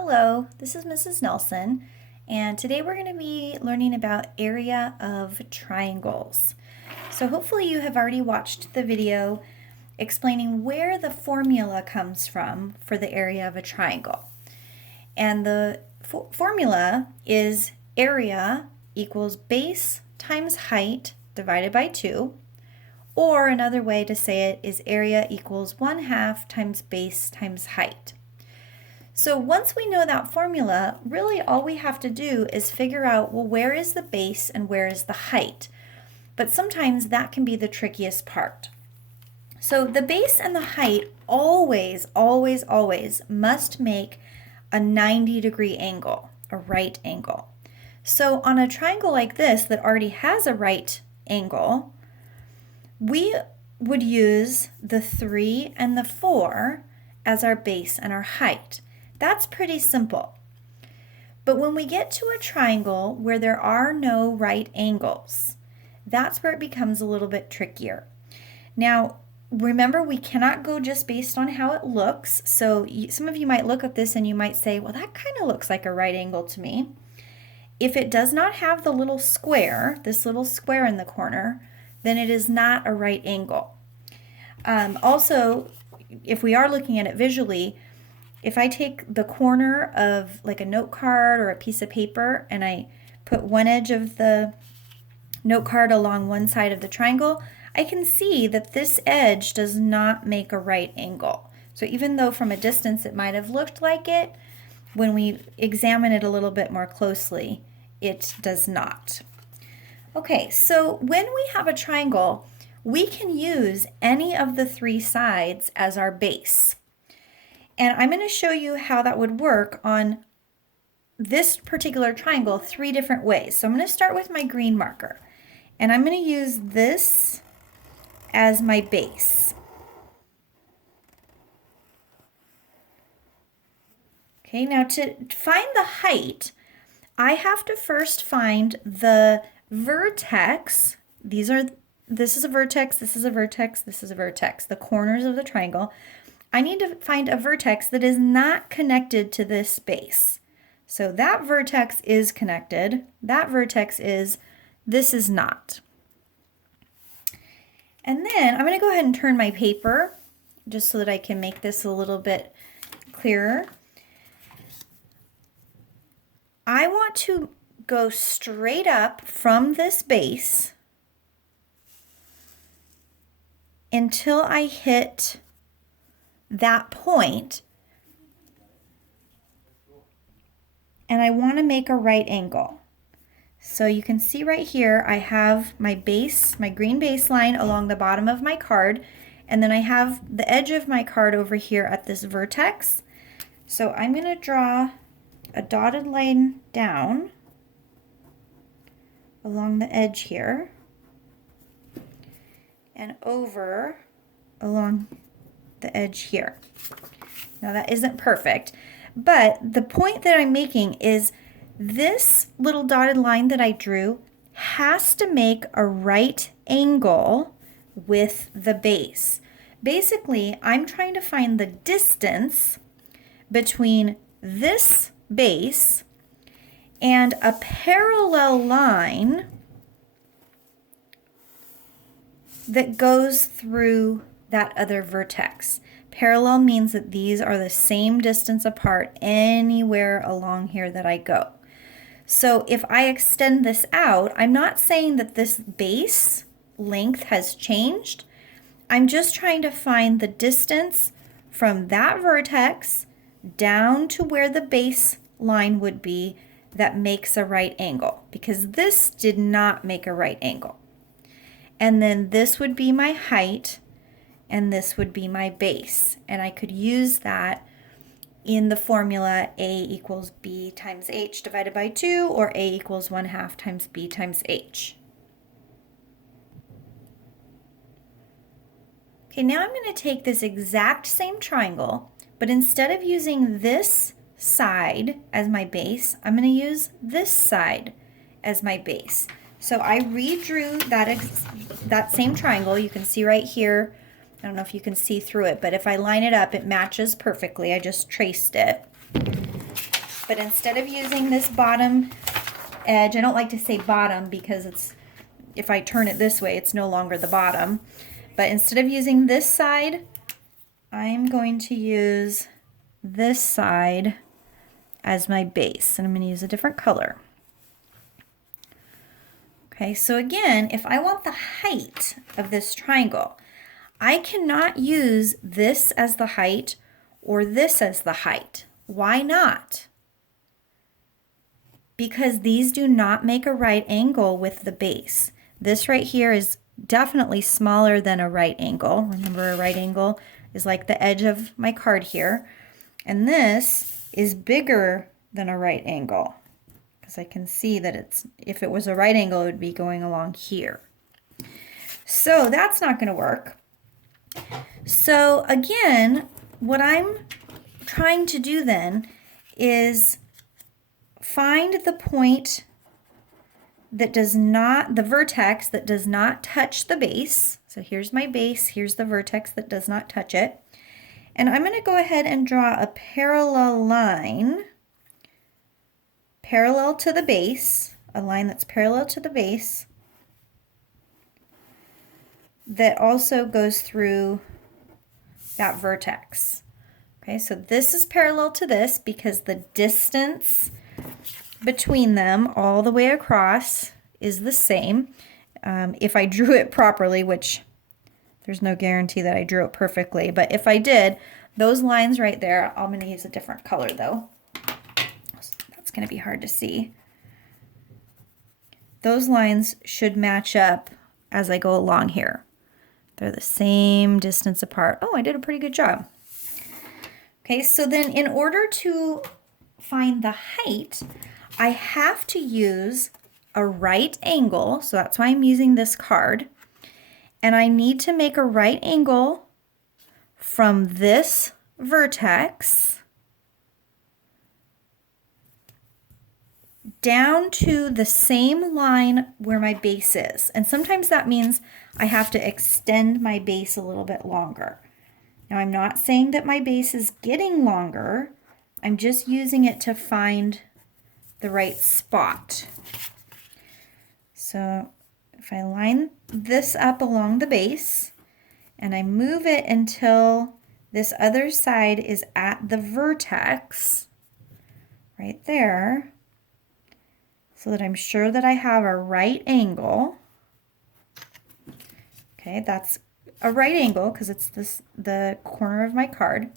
Hello, this is Mrs. Nelson, and today we're going to be learning about area of triangles. So hopefully you have already watched the video explaining where the formula comes from for the area of a triangle. And the formula is area equals base times height divided by 2, or another way to say it is area equals 1/2 times base times height. So once we know that formula, really all we have to do is figure out, well, where is the base and where is the height? But sometimes that can be the trickiest part. So the base and the height always must make a 90-degree angle, a right angle. So on a triangle like this that already has a right angle, we would use the 3 and the 4 as our base and our height. That's pretty simple. But when we get to a triangle where there are no right angles, that's where it becomes a little bit trickier. Now, remember, we cannot go just based on how it looks. So some of you might look at this and you might say, well, that kind of looks like a right angle to me. If it does not have the little square, this little square in the corner, then it is not a right angle. Also, if we are looking at it visually, if I take the corner of like a note card or a piece of paper and I put one edge of the note card along one side of the triangle, I can see that this edge does not make a right angle. So even though from a distance it might have looked like it, when we examine it a little bit more closely, it does not. Okay, so when we have a triangle, we can use any of the 3 sides as our base. And I'm going to show you how that would work on this particular triangle 3 different ways. So I'm going to start with my green marker. And I'm going to use this as my base. Okay, now to find the height, I have to first find the vertex. This is a vertex, this is a vertex, this is a vertex, the corners of the triangle. I need to find a vertex that is not connected to this base. So that vertex is connected. That vertex is, this is not. And then I'm going to go ahead and turn my paper just so that I can make this a little bit clearer. I want to go straight up from this base until I hit that point, and I want to make a right angle. So you can see right here I have my base, my green baseline along the bottom of my card, and then I have the edge of my card over here at this vertex. So I'm going to draw a dotted line down along the edge here and over along the edge here. Now that isn't perfect, but the point that I'm making is this little dotted line that I drew has to make a right angle with the base. Basically, I'm trying to find the distance between this base and a parallel line that goes through that other vertex. Parallel means that these are the same distance apart anywhere along here that I go. So if I extend this out, I'm not saying that this base length has changed. I'm just trying to find the distance from that vertex down to where the base line would be that makes a right angle, because this did not make a right angle. And then this would be my height, and this would be my base. And I could use that in the formula A equals B times H divided by 2, or A equals 1/2 times B times H. Okay, now I'm going to take this exact same triangle, but instead of using this side as my base, I'm going to use this side as my base. So I redrew that same triangle. You can see right here, I don't know if you can see through it, but if I line it up, it matches perfectly. I just traced it. but instead of using this bottom edge, I don't like to say bottom because if I turn it this way, it's no longer the bottom. But instead of using this side, I'm going to use this side as my base, and I'm going to use a different color. Okay, so again, if I want the height of this triangle, I cannot use this as the height or this as the height. Why not? Because these do not make a right angle with the base. This right here is definitely smaller than a right angle. Remember, a right angle is like the edge of my card here. And this is bigger than a right angle, because I can see that if it was a right angle, it would be going along here. So that's not going to work. So again, what I'm trying to do then is find the point that does not, the vertex that does not touch the base. So here's my base, here's the vertex that does not touch it. And I'm going to go ahead and draw a parallel line parallel to the base, a line that's parallel to the base that also goes through that vertex. Okay, so this is parallel to this because the distance between them all the way across is the same. If I drew it properly, which there's no guarantee that I drew it perfectly, but if I did, those lines right there, I'm going to use a different color though. That's going to be hard to see. Those lines should match up as I go along here. They're the same distance apart. Oh, I did a pretty good job. Okay, so then in order to find the height, I have to use a right angle. So that's why I'm using this card. And I need to make a right angle from this vertex down to the same line where my base is. And sometimes that means I have to extend my base a little bit longer. Now, I'm not saying that my base is getting longer. I'm just using it to find the right spot. So if I line this up along the base and I move it until this other side is at the vertex right there, so that I'm sure that I have a right angle. Okay, that's a right angle because it's the corner of my card.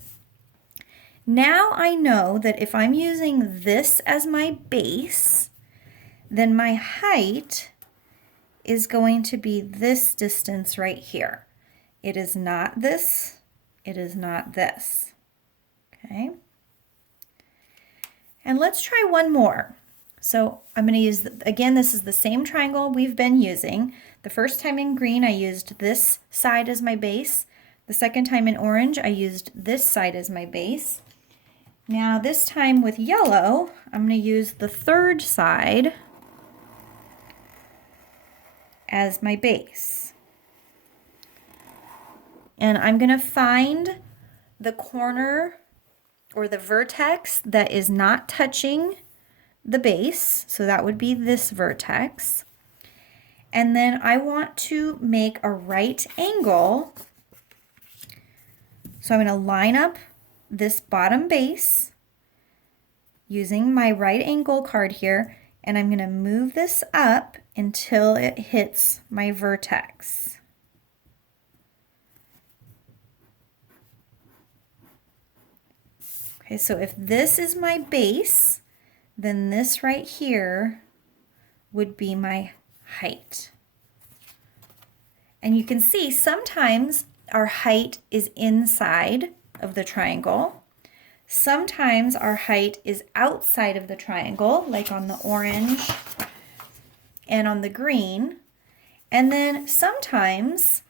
Now I know that if I'm using this as my base, then my height is going to be this distance right here. It is not this, it is not this. Okay. And let's try one more. So I'm going to use, again, this is the same triangle we've been using. The first time in green, I used this side as my base. The second time in orange, I used this side as my base. Now this time with yellow, I'm going to use the third side as my base. And I'm going to find the corner or the vertex that is not touching the base, so that would be this vertex. And then I want to make a right angle. So I'm going to line up this bottom base using my right angle card here, and I'm going to move this up until it hits my vertex. Okay, so if this is my base, then this right here would be my height. And you can see sometimes our height is inside of the triangle. Sometimes our height is outside of the triangle, like on the orange and on the green. And then sometimes,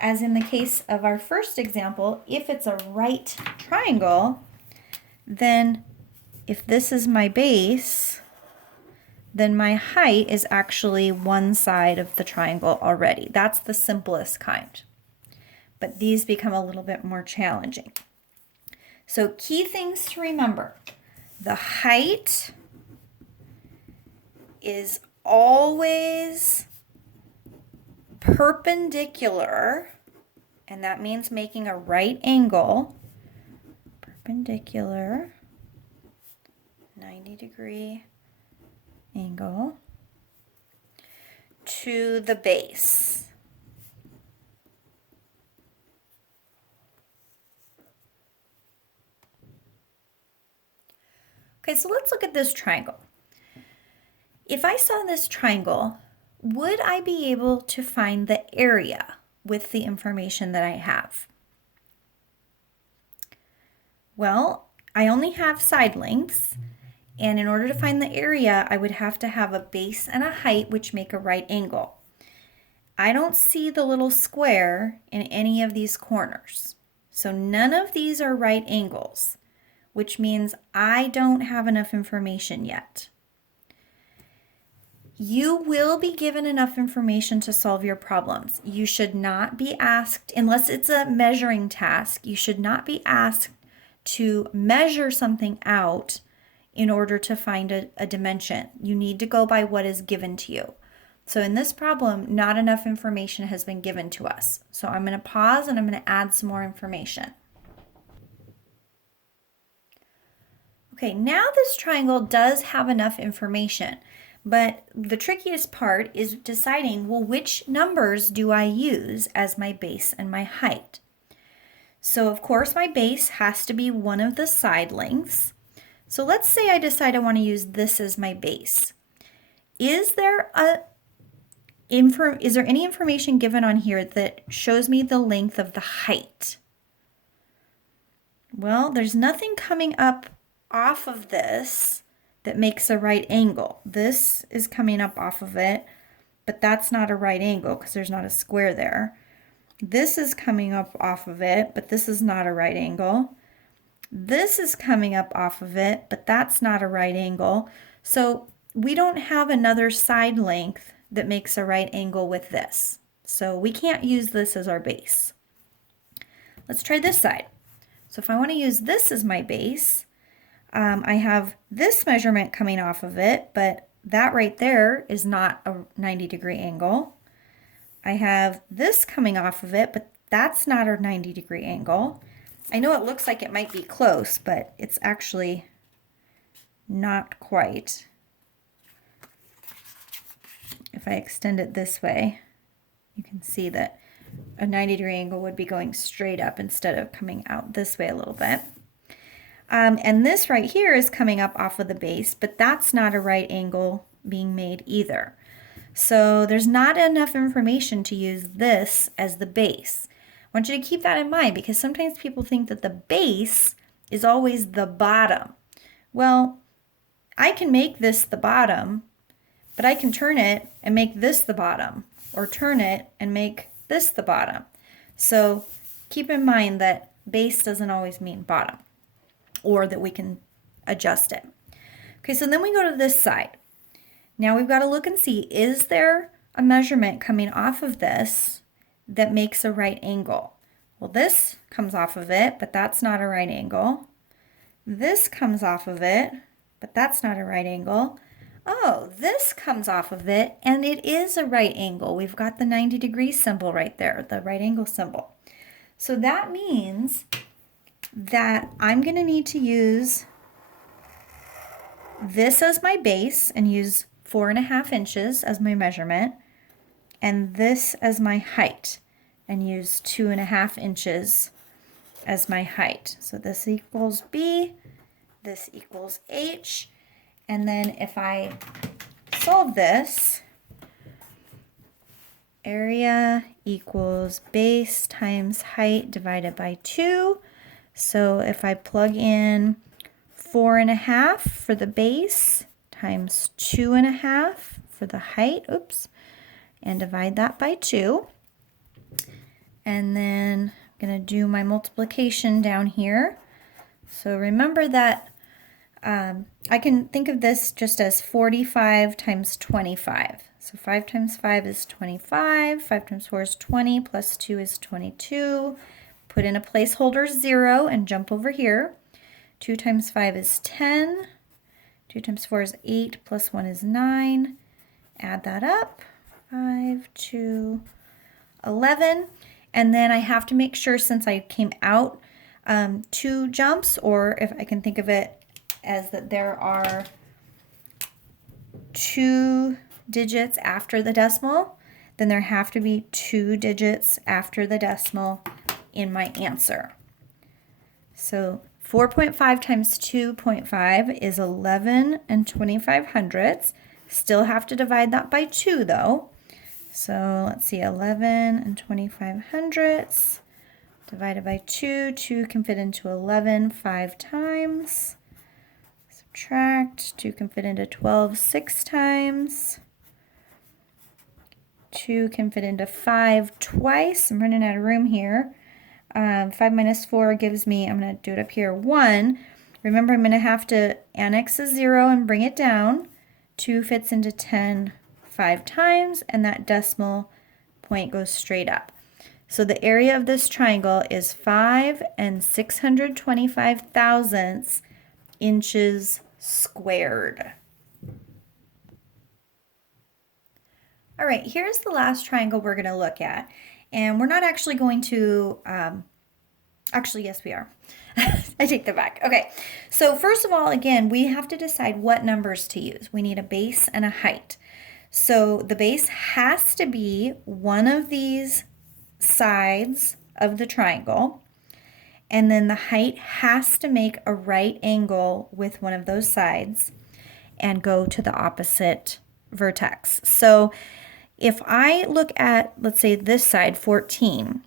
as in the case of our first example, if it's a right triangle, then if this is my base, then my height is actually one side of the triangle already. That's the simplest kind. But these become a little bit more challenging. So key things to remember. the height is always perpendicular, and that means making a right angle, perpendicular, 90-degree angle to the base. Okay, so let's look at this triangle. If I saw this triangle, would I be able to find the area with the information that I have? Well, I only have side lengths, and in order to find the area, I would have to have a base and a height which make a right angle. I don't see the little square in any of these corners. So none of these are right angles, which means I don't have enough information yet. You will be given enough information to solve your problems. You should not be asked, unless it's a measuring task, you should not be asked to measure something out in order to find a dimension. You need to go by what is given to you. So in this problem, not enough information has been given to us. So I'm going to pause and I'm going to add some more information. Okay, now this triangle does have enough information, but the trickiest part is deciding, well, which numbers do I use as my base and my height? So of course my base has to be one of the side lengths. So let's say I decide I want to use this as my base. Is there any information given on here that shows me the length of the height? Well, there's nothing coming up off of this that makes a right angle. This is coming up off of it, but that's not a right angle because there's not a square there. This is coming up off of it, but this is not a right angle. This is coming up off of it, but that's not a right angle. So we don't have another side length that makes a right angle with this. So we can't use this as our base. Let's try this side. So if I want to use this as my base, I have this measurement coming off of it, but that right there is not a 90-degree angle. I have this coming off of it, but that's not a 90-degree angle. I know it looks like it might be close, but it's actually not quite. If I extend it this way, you can see that a 90-degree angle would be going straight up instead of coming out this way a little bit. And this right here is coming up off of the base, but that's not a right angle being made either. So there's not enough information to use this as the base. I want you to keep that in mind because sometimes people think that the base is always the bottom. Well, I can make this the bottom, but I can turn it and make this the bottom, or turn it and make this the bottom. So keep in mind that base doesn't always mean bottom, or that we can adjust it. Okay, so then we go to this side. Now we've got to look and see, is there a measurement coming off of this that makes a right angle? Well, this comes off of it, but that's not a right angle. This comes off of it, but that's not a right angle. Oh, this comes off of it, and it is a right angle. We've got the 90-degree symbol right there, the right angle symbol. So that means that I'm going to need to use this as my base and use 4.5 inches as my measurement, and this as my height and use 2.5 inches as my height. So this equals B, this equals H, and then if I solve this, area equals base times height divided by 2. So if I plug in 4.5 for the base times 2.5 for the height, and divide that by 2. And then I'm going to do my multiplication down here. So remember that I can think of this just as 45 times 25. So 5 times 5 is 25, 5 times 4 is 20, plus 2 is 22. Put in a placeholder 0 and jump over here. 2 times 5 is 10. 2 times 4 is 8, plus 1 is 9. Add that up. 5, 2, 11. And then I have to make sure, since I came out 2 jumps, or if I can think of it as that there are 2 digits after the decimal, then there have to be 2 digits after the decimal in my answer. So 4.5 times 2.5 is 11 and 25/100ths. Still have to divide that by 2 though. So let's see, 11 and 25/100ths divided by 2. 2 can fit into 11 5 times. Subtract. 2 can fit into 12 6 times. 2 can fit into 5 twice. I'm running out of room here. 5 minus 4 gives me, I'm going to do it up here, 1. Remember, I'm going to have to annex a 0 and bring it down. 2 fits into 10 5 times, and that decimal point goes straight up. So the area of this triangle is 5 and 625 thousandths inches squared. All right, here's the last triangle we're going to look at. And we're not actually going to, actually, yes, we are. I take that back. Okay, so first of all, again, we have to decide what numbers to use. We need a base and a height. So the base has to be one of these sides of the triangle, and then the height has to make a right angle with one of those sides and go to the opposite vertex. So if I look at, let's say this side, 14,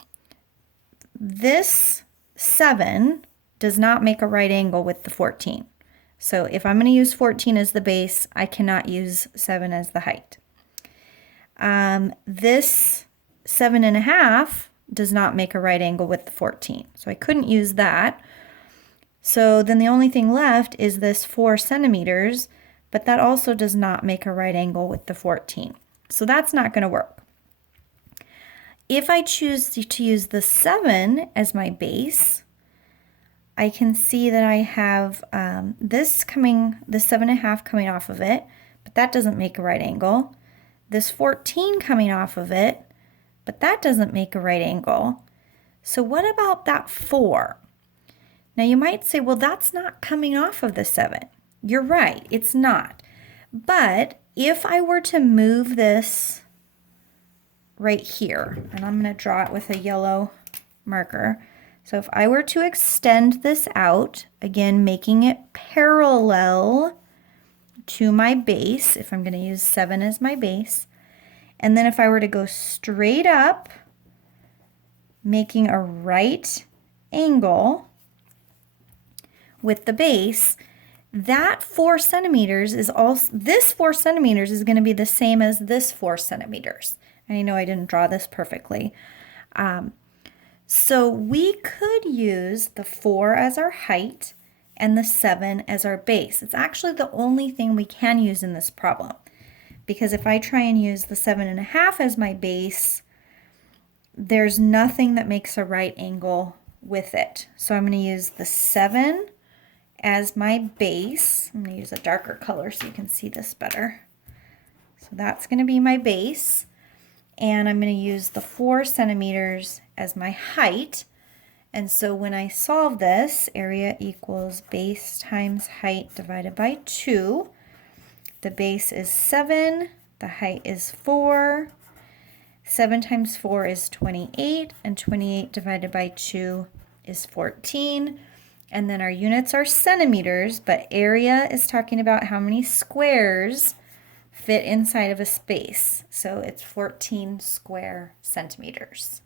this 7 does not make a right angle with the 14. So if I'm going to use 14 as the base, I cannot use 7 as the height. This 7.5 does not make a right angle with the 14. So I couldn't use that. So then the only thing left is this 4 centimeters, but that also does not make a right angle with the 14. So that's not going to work. If I choose to use the 7 as my base, I can see that I have this 7.5 coming off of it, but that doesn't make a right angle. This 14 coming off of it, but that doesn't make a right angle. So what about that 4? Now you might say, well, that's not coming off of the 7. You're right, it's not. But if I were to move this right here, and I'm going to draw it with a yellow marker. So if I were to extend this out, again, making it parallel to my base, if I'm going to use 7 as my base, and then if I were to go straight up, making a right angle with the base, that 4 centimeters is also, this 4 centimeters is going to be the same as this 4 centimeters. And I know I didn't draw this perfectly. So we could use the 4 as our height and the 7 as our base. It's actually the only thing we can use in this problem. Because if I try and use the 7.5 as my base, there's nothing that makes a right angle with it. So I'm going to use the 7 as my base. I'm going to use a darker color so you can see this better. So that's going to be my base. And I'm going to use the 4 centimeters as my height. And so when I solve this, area equals base times height divided by 2. The base is 7, the height is 4. 7 times 4 is 28, and 28 divided by 2 is 14. And then our units are centimeters, but area is talking about how many squares fit inside of a space. So it's 14 square centimeters.